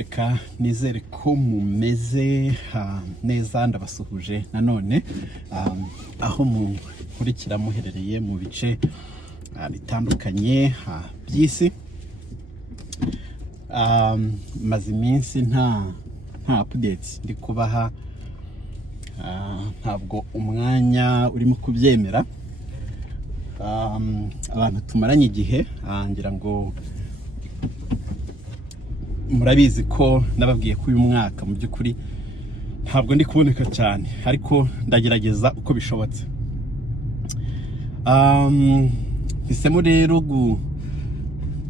Reka nizere ko mumeze neza, ndabasuhuje nanone aho mukurikira muherereye mu bice bitandukanye by'isi. Maze iminsi nta updates ndi kubaha, ntabwo umwanya urimo kubyemera. Abantu tumaranye igihe, ngira ngo murabizi ko nababwiye ko uyu mwaka mu by'ukuri ntabwo ndi kuboneka cyane, ariko ndagerageza uko bishobotse. Hisemo rero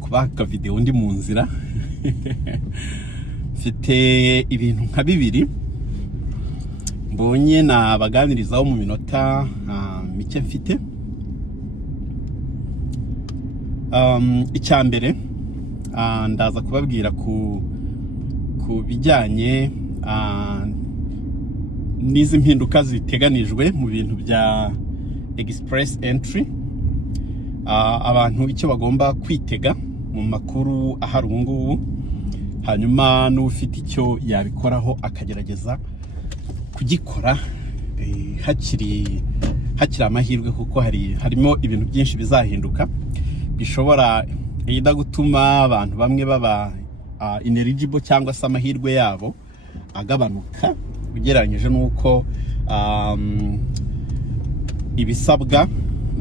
kubaka video ndi mu nzira. Mfite ibintu nka bibiri mbonye nabaganirizaho mu minota mike mfite. Icya mbere ndaza kubabwira ku bijyanye n'izi mpinduka ziteganijwe mu bintu bya express entry, abantu icyo bagomba kwitega mu makuru ahari ubu ngubu, hanyuma n'ufite icyo yabikoraho akagerageza kugikora hakiri amahirwe, kuko harimo ibintu byinshi bizahinduka bishobora gutuma abantu bamwe baba ineligible cyangwa se amahirwe yabo agabanuka ugereranyije n'uko ibisabwa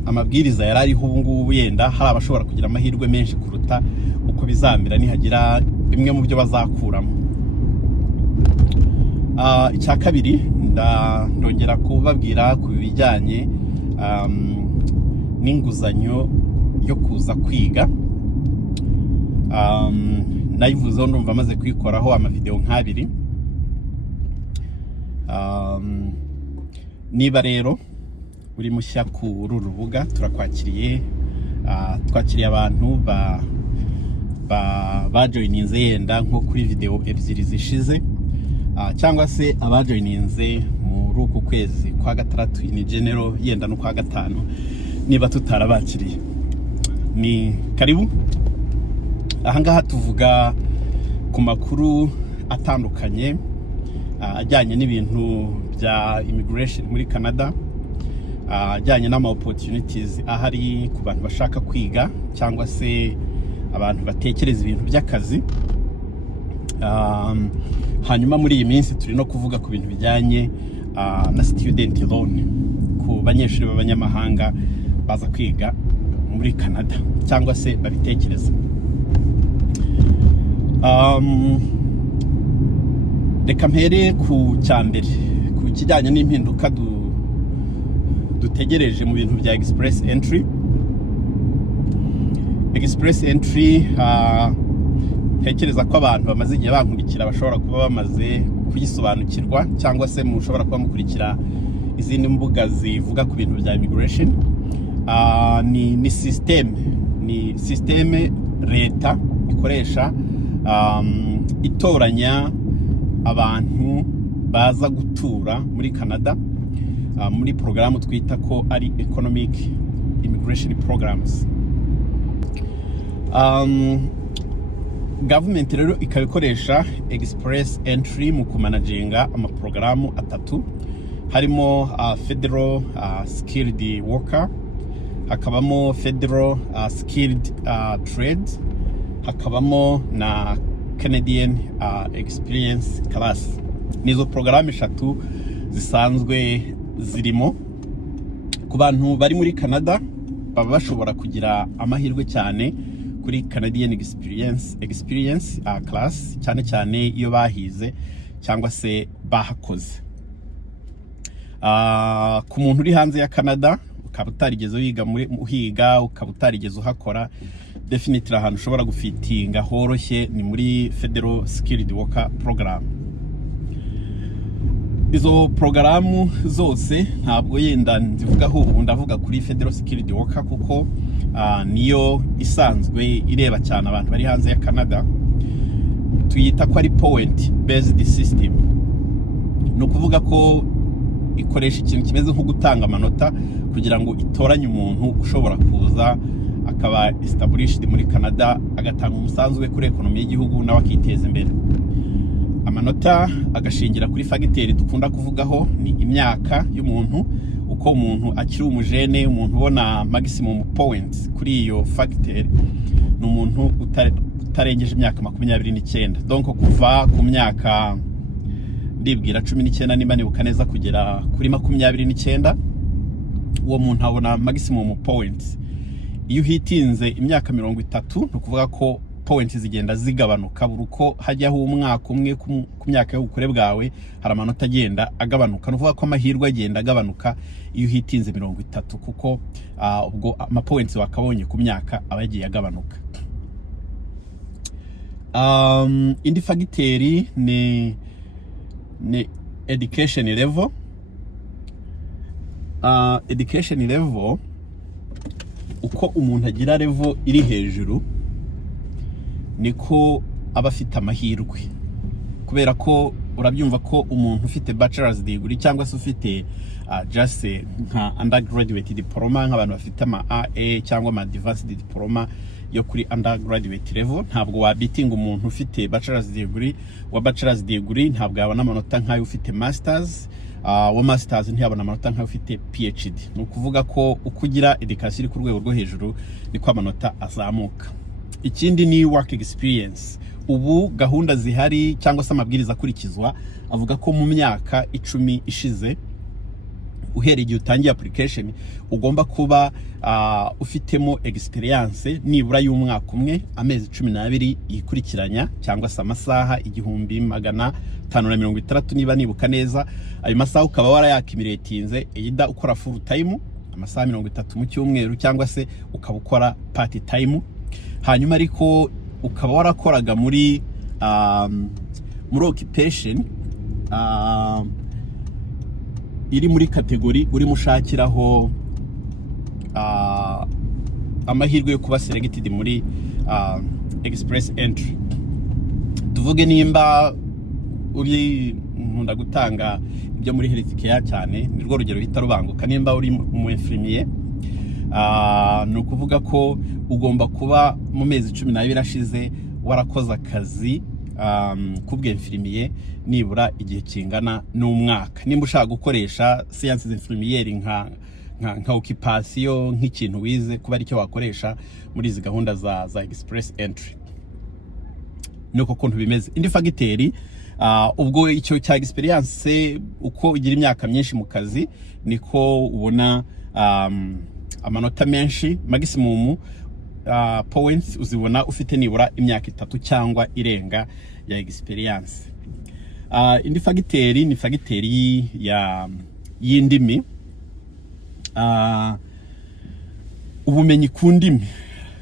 amabwiriza yari ariho ubu ngubu. Yenda hari abashobora kugira amahirwe menshi kuruta uko bizamera nihagira bimwe mu byo bazakuramo. Icya kabiri ndongera kubabwira ku bijyanye n'inguzanyo yo kuza kwiga. Nayivuzeho, ndumva amaze kwikoraho amavideo nk'abiri. Niba rero uri mushya kuri uru rubuga, turakwakiriye. Twakiriye abantu bajoyininze yenda nko kuri video ebyiri zishize, cyangwa se abajoyininze muri uku kwezi kwa gatandatu in general, yenda no kwa gatanu niba tutarabakiriye. Ni karibu. Ahangaha tuvuga ku makuru atandukanye ajyanye n'ibintu bya immigration muri Canada, ajyanye n'ama opportunities ahari ku bantu bashaka kwiga cyangwa se abantu batekereza ibintu by'akazi. Hanyuma muri iyi minsi turi no kuvuga ku bintu bijyanye na student loan ku banyeshuri b'abanyamahanga baza kwiga muri Canada cyangwa se babitekereza. Reka mpere ku cyambere, ku kijyanye n'impinduka dutegereje mu bintu bya express entry. Express entry, tekereza ko abantu bamaze igihe bankurikira bashobora kuba bamaze kuyisobanukirwa, cyangwa se mushobora kuba mukurikira izindi mbuga zivuga ku bintu bya immigration. Ni systeme leta ikoresha itoranya abantu baza gutura muri Canada muri porogaramu twita ko ari economic immigration programs. Government rero ikabikoresha express entry mu kumanaginga amaporogaramu atatu, harimo federal skilled worker, hakabamo federal skilled trade, hakabamo na Canadian experience class. Nizo porogaramu eshatu zisanzwe zirimo. Ku bantu bari muri Canada baba bashobora kugira amahirwe cyane kuri Canadian experience class, cyane cyane iyo bahize cyangwa se bahakoze. Ku muntu uri hanze ya Canada ukaba utarigeze uhiga, ukaba utarigeze uhakora, definitely ahantu ushobora gufitinga horoshye ni muri Federal Skilled Worker Program. Izo porogaramu zose ntabwo yenda nzivugaho ubu, ndavuga kuri Federal Skilled Worker kuko niyo isanzwe ireba cyane abantu bari hanze ya Canada. Tuyita ko ari point based system, no kuvuga ko ikoresha ikintu kimeze nko gutanga amanota kugira ngo itoranye umuntu ushobora kuza akaba established muri Canada, agatanga umusanzu we kuri ekonomi y'igihugu nawe akiteza imbere. amanota agashingira kuri fagiteri dukunda kuvugaho ni imyaka y'umuntu, uko umuntu akiri umujene, umuntu ubona maximum points kuri iyo fagiteri ni umuntu utarengeje imyaka 29. Donc kuva ku myaka ndibwira 19 nimba nibuka neza kugera kuri 29, uwo muntu abona maximum points. Iyo hitinze imyaka 30 no kuvuga ko points zigenda zigabanuka buri uko hajyaho umwaka umwe ku myaka y'ubukure bwawe, hari amanota agenda agabanuka, no kuvuga ko amahirwe agenda agabanuka iyo hitinze 30, kuko ubwo ama points wakabonye ku myaka abagiye agabanuka. Indi fagiteri ni education level. Education level, uko umuntu agira level iri hejuru niko aba afite amahirwe, kubera ko urabyumva ko umuntu ufite bachelor's degree cyangwa se ufite just nka undergraduate diploma, nk'abantu bafite ama AA cyangwa ama advanced diploma yo kuri undergraduate level, ntabwo wabitinga umuntu ufite bachelor's degree. Wa bachelor's degree ntabwo yabona amanota nk'ayo ufite masters, wa masters ntiyabona amanota nk'ayo ufite PhD. Ni ukuvuga ko uko ugira education iri ku rwego rwo hejuru niko amanota azamuka. Ikindi ni work experience. Ubu gahunda zihari cyangwa se amabwiriza akurikizwa avuga ko mu myaka 10 ishize, uhereye igihe utangiye application, ugomba kuba ufitemo experience nibura y'umwaka umwe, amezi 12 yikurikiranya, cyangwa se amasaha 1560 niba nibuka neza. Ayo masaha ukaba warayakimiratinze, either ukora full time amasaha 30 mu cyumweru, cyangwa se ukaba ukora part time. Hanyuma ariko ukaba warakoraga muri occupation iri muri kategori urimo ushakiraho amahirwe yo kuba selected muri express entry. Tuvuge nimba uri nkunda gutanga ibyo muri healthcare cyane, ni rwo rugero hita rubanguka. Nimba uri umu infirmier, ni ukuvuga ko ugomba kuba mu mezi 12 ashize warakoze akazi k'ubw'infirmier nibura igihe kingana n'umwaka. Nimba ushaka gukoresha sciences infirmière nka occupation, nk'ikintu wize, kuba ari cyo wakoresha muri izi gahunda za express entry. Nuko kontu bimeze. Indi fagiteri, ubwo icyo cya experience, uko ugira imyaka myinshi mu kazi niko ubona amanota menshi, maximum points uzibona ufite nibura imyaka 3 cyangwa irenga ya experience. Indi fagiteri ni fagiteri y'indimi. Ubumenyi ku ndimi,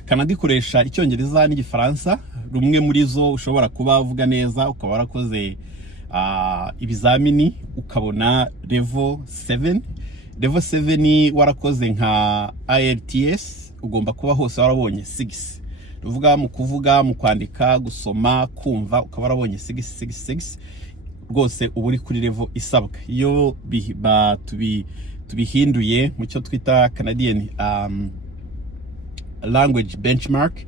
kanadikoresha icyongereza n'igifaransa. Rumwe muri zo ushobora kuba uvuga neza, ukaba warakoze ibizamini ukabona level 7. Level 7 warakoze nka IELTS, ugomba kuba hose warabonye 6. Ruvuga mu kuvuga, mu kwandika, gusoma, kumva, ukaba warabonye 6 rwose uba uri kuri level isabwa. Iyo tubihinduye mu cyo twita Canadian language benchmark,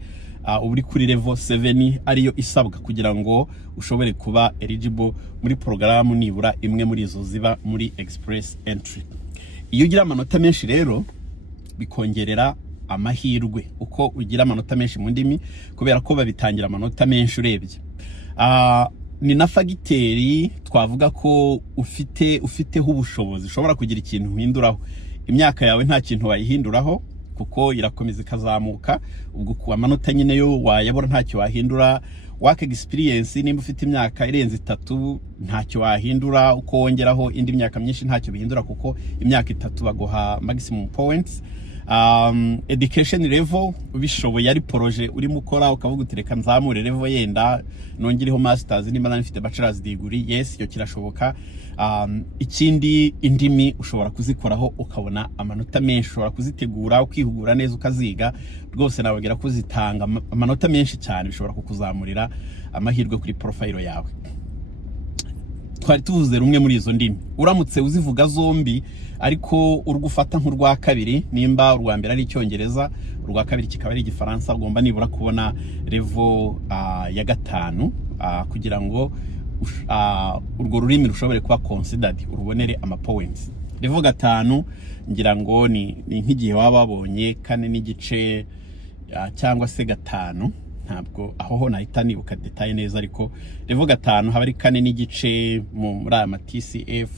uri kuri level 7 ariyo isabwa kugira ngo ushobore kuba eligible muri porogaramu nibura imwe muri izo ziba muri express entry. Iyo ugira amanota menshi rero bikongerera amahirwe, uko ugira amanota menshi mu ndimi, kubera ko babitangira amanota menshi urebye. Ni na fagiteri twavuga ko ufiteho ubushobozi, ushobora kugira ikintu uhinduraho. Imyaka yawe nta kintu wayihinduraho kuko irakomeza ikazamuka, ubwo ku amanota nyine yo wayabora ntacyo wahindura. Work experience, nimba ufite imyaka irenze 3 ntacyo wahindura, uko wongeraho indi myaka myinshi ntacyo bihindura, kuko imyaka 3 bagoha maximum points. Education level, ubishoboye ari projet urimo ukora ukavuga utireka nzamure level yenda nongireho masters nimba nafite bachelor's degree, yes yo kirashoboka. Ikindi, indimi ushobora kuzikoraho ukabona amanota menshi, ushobora kuzitegura ukihugura neza ukaziga, rwose nabagera ko zitanga amanota menshi cyane, bishobora kukuzamurira amahirwe kuri profile yawe. Twari tuvuze rumwe muri izo ndimi. Uramutse uzivuga zombi ariko urugufata nk'urwa kabiri, nimba urwa mbere ari icyongereza, urwa kabiri kikaba ari igifaransa, ugomba nibura kubona level ya 5 kugira ngo urwo rurimi rushobore kuba considered urubonere points. Level 5 ngira ngo ni nk'igihe waba wabonye 4 n'igice cyangwa se 5, ntabwo aho nahita nibuka detail neza, ariko level 5 haba ari 4 n'igice muri aya TCF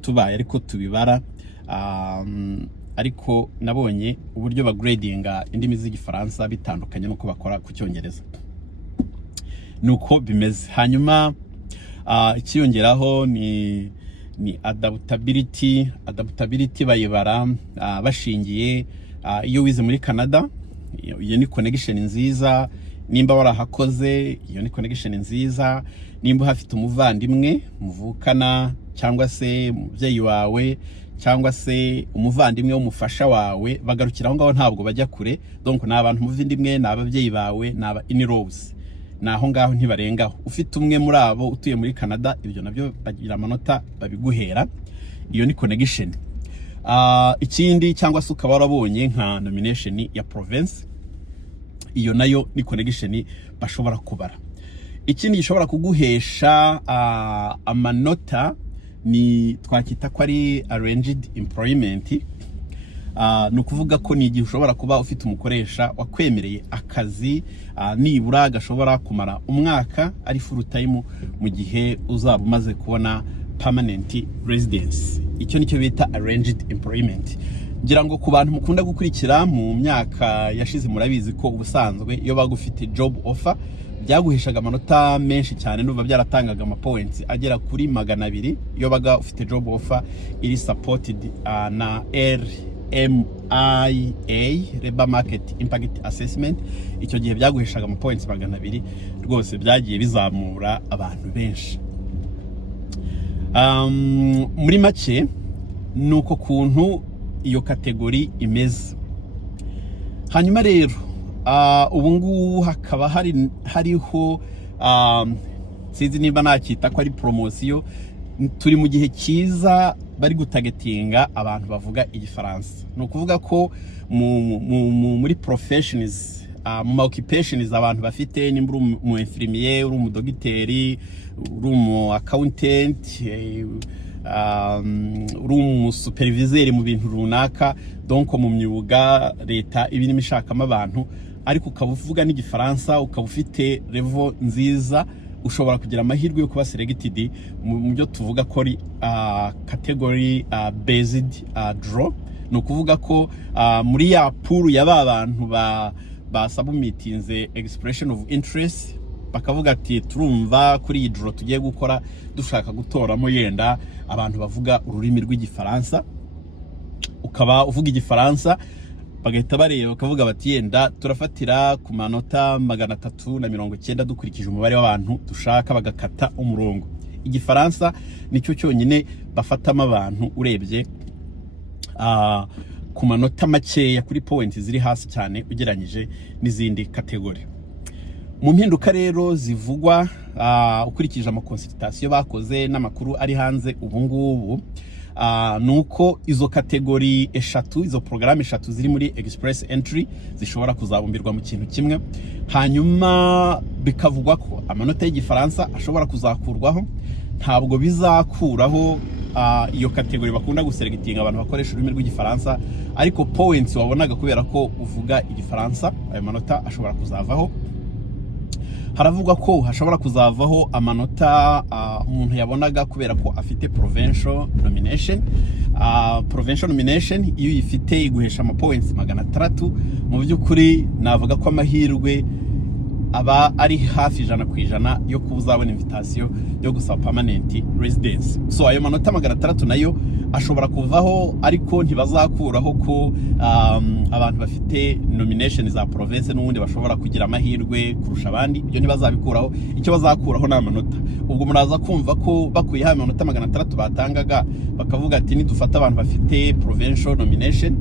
tubaye ariko tubibara. Ariko nabonye uburyo ba gradinga indimi z'igifaransa bitandukanye nuko bakora ku cyongereza, nuko bimeze. Hanyuma ikiyongeraho ni adaptability bayibara bashingiye iyo wize muri Canada, iyo ni connection nziza. Nimba warahakoze, iyo ni connection nziza. Nimba hafite umuvandimwe muvukana cyangwa se umubyeyi wawe cyangwa se umuvandimwe w'umufasha wawe, bagarukiraho ngaho ntabwo bajya kure. Donc ni abantu muvindimwe, ni ababyeyi bawe, ni aba in-laws, naho ngaho ntibarengaho. Ufite umwe muri abo utuye muri Canada, ibyo nabyo bagira amanota babiguhera. Iyo ni connection. Ikindi cyangwa se ukaba warabonye nka nomination ya province, iyo nayo ni connection bashobora kubara. Ikindi gishobora kuguhesha amanota ni twakita ko ari arranged employment. Nukuvuga ko ni igihe ushobora kuba ufite umukoresha wakwemereye akazi nibura gashobora kumara umwaka ari full time, mu gihe uzaba umaze kubona permanent residence. Icyo nicyo bita arranged employment. Ngira ngo ku bantu mukunda gukurikira mu myaka yashize murabizi ko ubusanzwe iyo bagufite job offer byaguheshaga amanota menshi cyane, nuva byaratangaga points agera kuri 200 iyo baga ufite job offer iri supported na LMIA, Labor Market Impact Assessment. Icyo gihe byaguheshaga points 200. Rwose byagiye bizamura abantu benshi. Muri make nuko kuntu iyo kategori imeze. Hanyuma rero ubu ngubu hakaba hariho sinzi niba nakita ko ari promotion. Turi mu gihe cyiza bari gutagetinga abantu bavuga igifaransa. No kuvuga ko muri professions, mu occupations abantu bafite, nimba mu infirmier, uri umudogiteri, uri umu accountant, uri umu superviseur mu bintu runaka, donc mu myuga leta ibintu ishakamo abantu, ariko ukaba uvuga n'igifaransa, ukaba ufite level nziza, ushobora kugira amahirwe yo kuba selected mu byo tuvuga ko ari category based draw. No kuvuga ko muri ya pool ya bantu ba submitinze expression of interest, bakavuga ati turumva kuri iyi draw tugiye gukora dushaka gutoramo yenda abantu bavuga ururimi rw'igifaransa. Ukaba uvuga igifaransa, bagahita bareba bakavuga bati yenda turafatira ku manota 390 dukurikije umubare w'abantu dushaka, bagakata umurongo. Igifaransa nicyo cyonyine bafatamo abantu urebye ku manota makeya, kuri points ziri hasi cyane ugereranyije n'izindi kategori. Mu mpinduka rero zivugwa ukurikije amakonsultation bakoze n'amakuru ari hanze ubu ngubu, nuko izo kategori eshatu, izo programme eshatu ziri muri express entry zishobora kuzabumbirwa mu kintu kimwe. Hanyuma bikavugwa ko amanota y'igifaransa ashobora kuzakurwaho. Ntabwo bizakuraho iyo kategori bakunda guselectinga abantu bakoresha ururimi rw'igifaransa, ariko points wabonaga kubera ko uvuga igifaransa, ayo manota ashobora kuzavaho. Haravugwa ko hashobora kuzavaho amanota umuntu yabonaga kubera ko afite provincial nomination. Provincial nomination iyo ifite iguhesha points 300. Mu by'ukuri navuga ko amahirwe aba ari hafi 100% yo kuzabona invitation yo gusaba permanent residence. So ayo manota 300 nayo ashobora kuvaho, ariko ntibazakuraho ko abantu bafite nomination za province n'ubundi bashobora kugira amahirwe kurusha abandi. Ibyo ntibazabikuraho. Icyo bazakuraho ni amanota. Ubwo muraza kumva ko bakuye ha amanota 300 batangaga, bakavuga ati nidufata abantu bafite provincial nomination,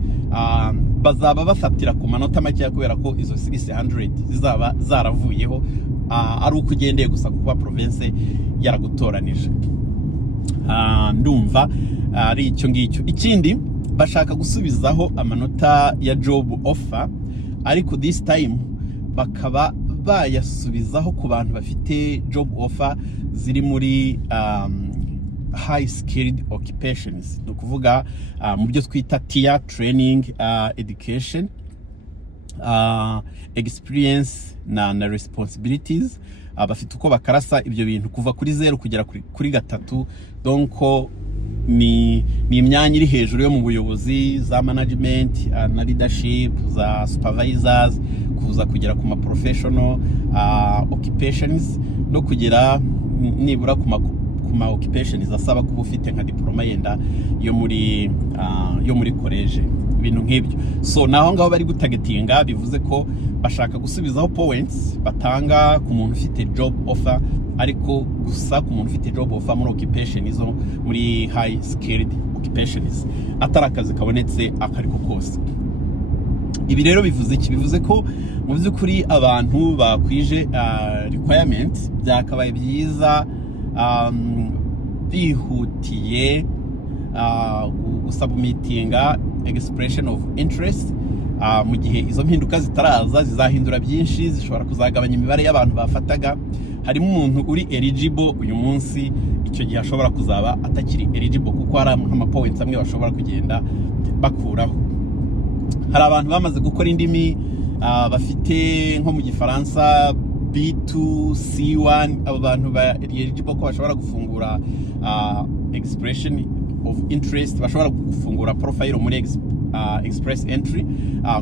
bazaba bafatira ku manota make kubera ko izo 600 zizaba zaravuyeho, ari uko ugendeye gusa kuba province yaragutoranije. Ndumva ari icyo ngicyo. Ikindi bashaka gusubizaho amanota ya job offer, ariko this time bakaba bayasubizaho ku bantu bafite job offer ziri muri high skilled occupations, ni ukuvuga mu byo twita tier training, education, experience na responsibilities. Bafite uko bakarasa ibyo bintu kuva kuri 0 kugera kuri 3. Donc ni imyanya iri hejuru yo mu buyobozi, za management na leadership, za supervisors, kuza kugera ku ma professional occupations, no kugera nibura ku ma occupations asaba kuba ufite nka diploma yenda yo muri college, ibintu nk'ibyo. So naho ngaho bari gutagetinga, bivuze ko bashaka gusubizaho points batanga ku muntu ufite job offer, ariko gusa ku muntu ufite job offer muri occupation izo muri high skilled occupations, atari akazi kabonetse akariko kose. Ibi rero bivuze iki? Bivuze ko mu by'ukuri abantu bakwije requirement byakabaye byiza bihutiye gusubmitinga expression of interest. Mu gihe izo mpinduka zitaraza, zizahindura byinshi, zishobora kuzagabanya imibare y'abantu bafataga. Harimo umuntu uri eligible uyu munsi, icyo gihe ashobora kuzaba atakiri eligible kuko hari ama points amwe bashobora kugenda bakuraho. Hari abantu bamaze gukora indimi bafite nko mu Gifaransa B2, C1, abo bantu ba eligible ko bashobora gufungura expression of interest, bashobora gufungura profile muri express entry.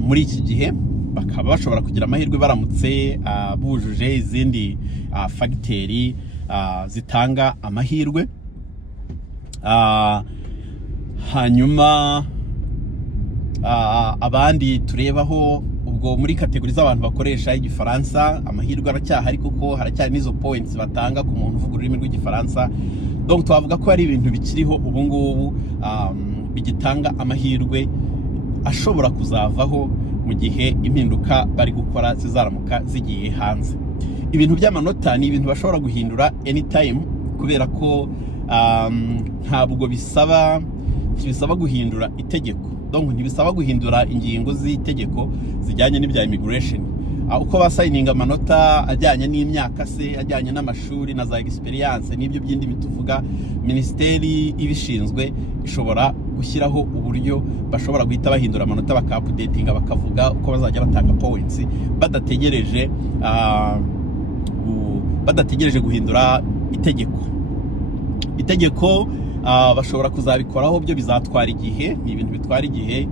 Muri iki gihe bakaba bashobora kugira amahirwe baramutse bujuje izindi fagiteri zitanga amahirwe. Hanyuma abandi turebaho ubwo muri kategori z'abantu bakoresha igifaransa, amahirwe aracyahari kuko haracyari n'izo points batanga ku muntu uvuga ururimi rw'igifaransa. Donc twavuga ko hari ibintu bikiriho ubu ngubu bigitanga amahirwe ashobora kuzavaho mu gihe impinduka bari gukora zizaramuka zigiye hanze. Ibintu by'amanota ni ibintu bashobora guhindura anytime, kubera ko ntabwo bisaba guhindura itegeko. Donc ntibisaba guhindura ingingo z'itegeko zijyanye n'ibya immigration. Uko basayininga amanota ajyanye n'imyaka se, ajyanye n'amashuri na za experience n'ibyo byindi bituvuga, ministeri ibishinzwe ishobora gushyiraho uburyo bashobora guhita bahindura amanota, baka-updatinga, bakavuga uko bazajya batanga points badategereje guhindura itegeko. Bashobora kuzabikoraho, byo bizatwara igihe, ni ibintu bitwara igihe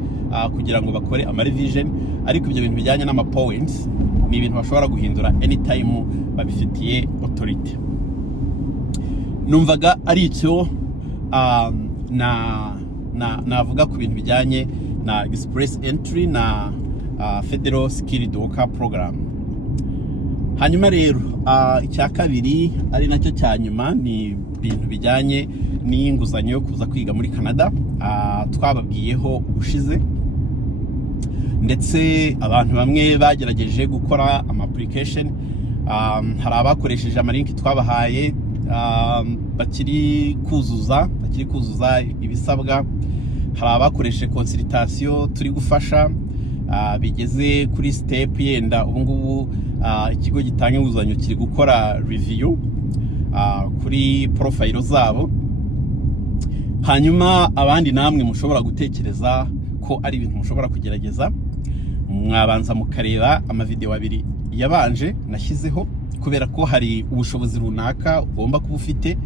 kugira ngo bakore ama revision, ariko ibyo bintu bijyanye n'ama points ni ibintu bashobora guhindura anytime babifitiye authority. Numvaga ari icyo navuga ku bintu bijyanye na express entry na federal skilled worker program. Hanyuma rero icya kabiri ari nacyo cya nyuma ni ibintu bijyanye n'inguzanyo yo kuza kwiga muri Canada. Twababwiyeho ubushize, ndetse abantu bamwe bagerageje gukora ama application. Hari abakoresheje amalinki twabahaye bakiri kuzuza ibisabwa. Hari abakoresheje consultation turi gufasha, bigeze kuri step yenda ubu ngubu ikigo gitanga inguzanyo kiri gukora review kuri profile zabo. Hanyuma abandi namwe mushobora gutekereza ko ari ibintu mushobora kugerageza, mwabanza mukareba amavideo abiri yabanje nashyizeho, kubera ko hari ubushobozi runaka ugomba kuba ufite.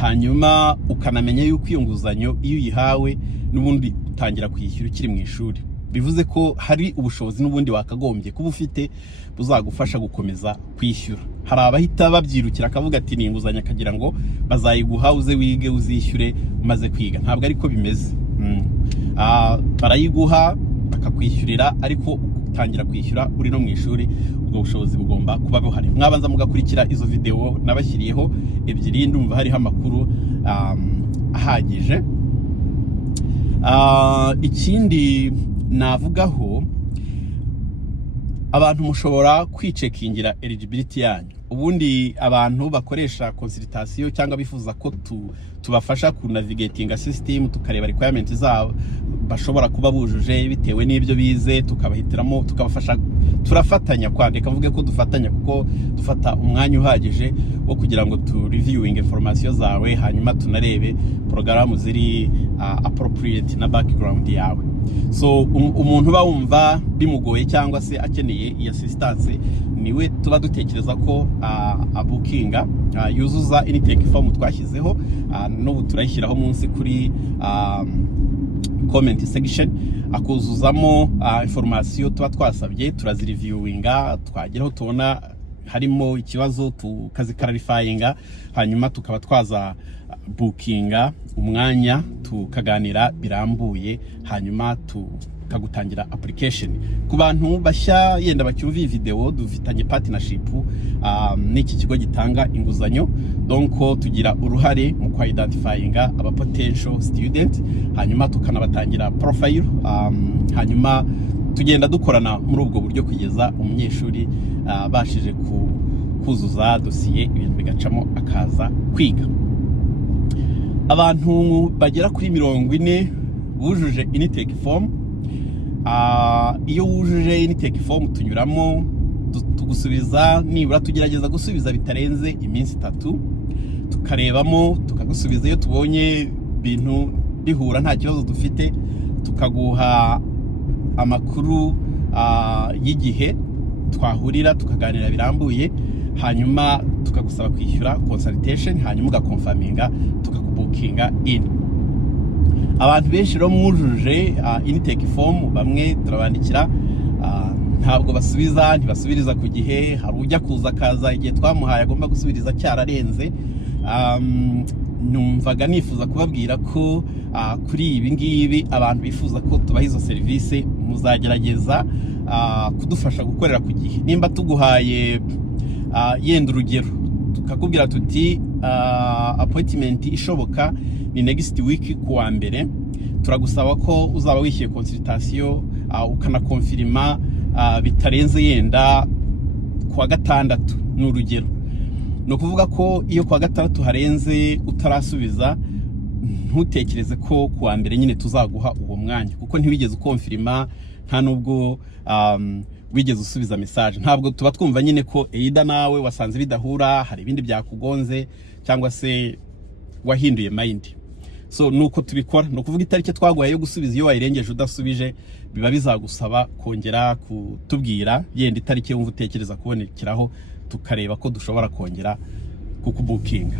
Hanyuma ukanamenya yuko iyo nguzanyo iyo uyihawe n'ubundi utangira kuyishyura ukiri mu ishuri. Bivuze ko hari ubushobozi n'ubundi wakagombye kuba ufite buzagufasha gukomeza kwishyura. Hari abahita babyirukira akavuga ati ni inguzanyo, akagira ngo bazayiguha uze wige uzishyure umaze kwiga. Ntabwo ariko bimeze. Barayiguha bakakwishyurira, ariko utangira kwishyura uri no mu ishuri. Ubwo bushobozi bugomba kuba buhari. Mwabanza mugakurikira izo video nabashyiriyeho ebyiri, ndumva hariho amakuru ahagije. Ikindi navugaho, abantu mushobora kwicekingira eligibility yanyu. Ubundi abantu bakoresha consultation cyangwa bifuza ko tubafasha ku navigating system, tukareba requirements zabo bashobora kuba bujuje bitewe n'ibyo bize, tukabahitiramo, tukabafasha, turafatanya kwandika, mvuge ko dufatanya kuko dufata umwanya uhagije wo kugira ngo tu reviewing information zawe, hanyuma tunarebe porogaramu ziri appropriate na background yawe. So umuntu bawumva bimugoye cyangwa se akeneye iyi assistance, niwe tuba dutekereza ko abukinga yuzuza intake form twashyizeho, n'ubu turayishyiraho munsi kuri comment section, akuzuzamo information tuba twasabye, turaziriviewinga, twageraho tubona harimo ikibazo tukazikarifyinga, hanyuma tukaba twaza bookinga umwanya tukaganira birambuye, hanyuma tukagutangira application. Ku bantu bashya yenda bacyumva iyi video, dufitanye partnership n'iki kigo gitanga inguzanyo, donc tugira uruhare mu kwa identifyinga aba potential student, hanyuma tukanabatangira profile, hanyuma tugenda dukorana muri ubwo buryo kugeza umunyeshuri bashije kuzuza dosiye, ibintu bigacamo akaza kwiga. Abantu bagera kuri 40 bujuje intake form. Iyo wujuje intake form tunyuramo tugusubiza, nibura tugerageza gusubiza bitarenze iminsi 3, tukarebamo tukagusubiza. Iyo tubonye bintu bihura nta kibazo dufite, tukaguha amakuru y'igihe twahurira tukaganira birambuye, hanyuma tukagusaba kwishyura consultation, hanyuma ugakonfaminga tukakubukinga in. Abantu benshi rero mwujuje intake form, bamwe turabandikira ntabwo basubiza, ntibasubiriza ku gihe, hari ujya kuza kaza igihe twamuhaye agomba gusubiriza cyararenze. Numvaga nifuza kubabwira ko kuri ibi ngibi abantu bifuza ko tubaha izo serivisi, muzagerageza kudufasha gukorera ku gihe. Nimba tuguhaye yenda urugero tukakubwira tuti appointment ishoboka ni next week kuwa mbere, turagusaba ko uzaba wishyuye consultation ukanakonfirima bitarenze yenda kuwa gatandatu n'urugero. No kuvuga ko iyo kwa gatandatu harenze utarasubiza, ntutekereze ko kuwa mbere nyine tuzaguha uwo mwanya, kuko ntiwigeze ukonfirima, nta nubwo wigeze usubiza message. Ntabwo tuba twumva nyine ko either nawe wasanze bidahura, hari ibindi byakugonze, cyangwa se wahinduye mind. So nuko tubikora, no kuvuga itariki twaguhaye yo gusubiza iyo wayirengeje udasubije, biba bizagusaba kongera kutubwira yenda itariki wumva utekereza kubonekeraho, tukareba ko dushobora kongera kukubukinga.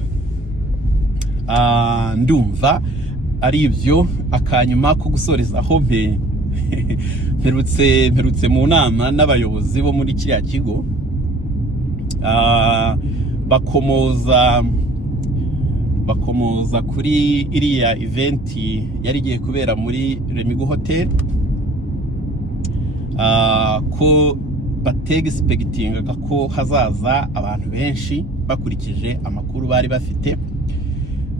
Ndumva ari ibyo. Akanyuma ko gusoreza aho mperutse mu nama n'abayobozi bo muri kiriya kigo, bakomoza kuri iriya event yari igiye kubera muri Remigo Hotel, ko bategisipegitingaga ko hazaza abantu benshi bakurikije amakuru bari bafite.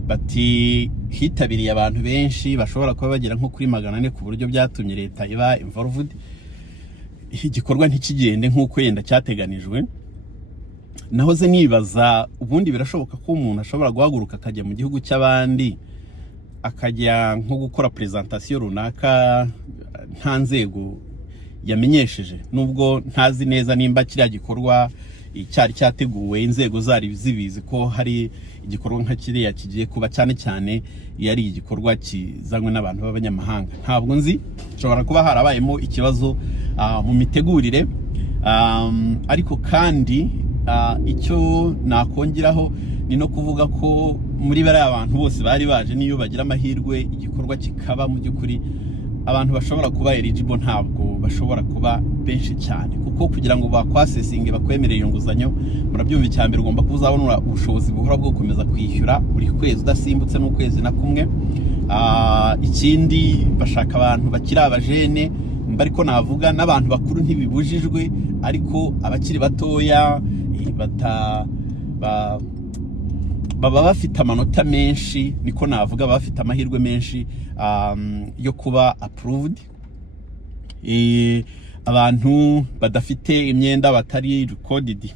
Bati hitabiriye abantu benshi bashobora kuba bagera nko kuri 400, ku buryo byatumye leta iba involved, igikorwa ntikigende nk'uko yenda cyateganijwe. Nahoze nibaza, ubundi birashoboka ko umuntu ashobora guhaguruka akajya mu gihugu cy'abandi, akajya nko gukora presentation runaka nta nzego yamenyesheje, nubwo ntazi neza nimba kiriya gikorwa icyari cyateguwe inzego zari zibizi ko hari igikorwa nka kiriya kigiye kuba, cyane cyane yari igikorwa kizanywe n'abantu b'abanyamahanga. Ntabwo nzi, nshobora kuba harabayemo ikibazo mu mitegurire, ariko kandi icyo nakongeraho ni no kuvuga ko muri bariya abantu bose bari baje, niyo bagira amahirwe igikorwa kikaba, mu by'ukuri abantu bashobora kuba eligible ntabwo bashobora kuba benshi cyane, kuko kugira ngo bakwasesinge bakwemereye iyo nguzanyo, murabyumva icyambere ugomba kuzabonura ubushobozi buhora bwo gukomeza kwishyura buri kwezi udasimbutse n'ukwezi na kumwe. Ikindi bashaka abantu bakiri abajene, ariko navuga n'abantu bakuru ntibibujijwe, ariko abakiri batoya baba bafite amanota menshi, niko navuga, bafite amahirwe menshi yo kuba approved. abantu badafite imyenda batari recorded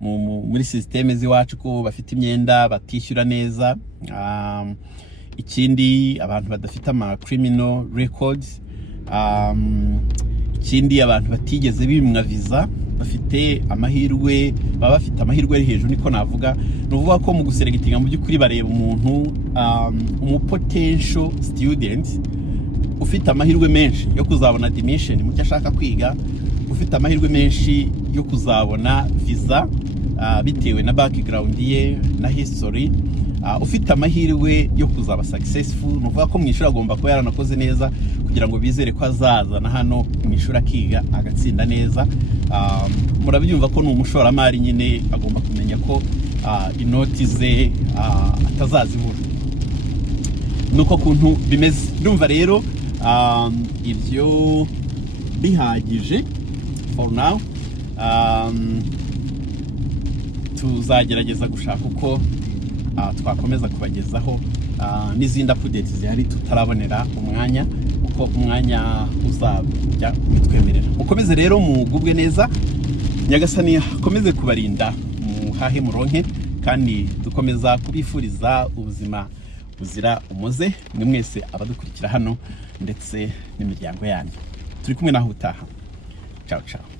muri systeme z'iwacu ko bafite imyenda batishyura neza. Ikindi abantu badafite ama criminal records. Ikindi abantu batigeze bimwa visa bafite amahirwe, baba bafite amahirwe ari hejuru, niko navuga. Nuvuga ko mu guselectinga mu by'ukuri bareba umuntu potential student ufite amahirwe menshi yo kuzabona admission mu cyo ashaka kwiga, ufite amahirwe menshi yo kuzabona visa bitewe na background ye na history, ufite amahirwe yo kuzaba successful. Nuvuga ko mwishura agomba kuba yaranakoze neza kugira ngo bizere ko azaza na hano mwishura akiga agatsinda neza. Murabyumva ko ni umushoramari nyine, agomba kumenya ko inoti ze atazazibura. Nuko kuntu bimeze. Ndumva rero ibyo bihagije for now. Tuzagerageza gushaka uko twakomeza kubagezaho n'izindi updates zihari tutarabonera umwanya, uko umwanya uzajya bitwemerera. Mukomeze rero mugubwe neza, Nyagasani akomeze kubarinda, muhahe muronke, kandi dukomeza kubifuriza ubuzima buzira umuze mwe mwese abadukurikira hano ndetse n'imiryango yanyu. Turi kumwe naho utaha. Ciao ciao.